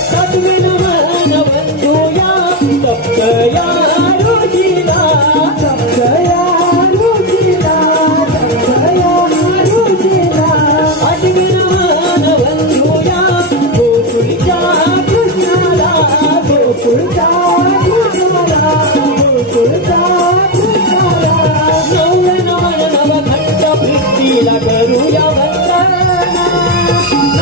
सद्म नानो जीक रोजी रोजा अवल गो कृष्णा गोल जा भारा गो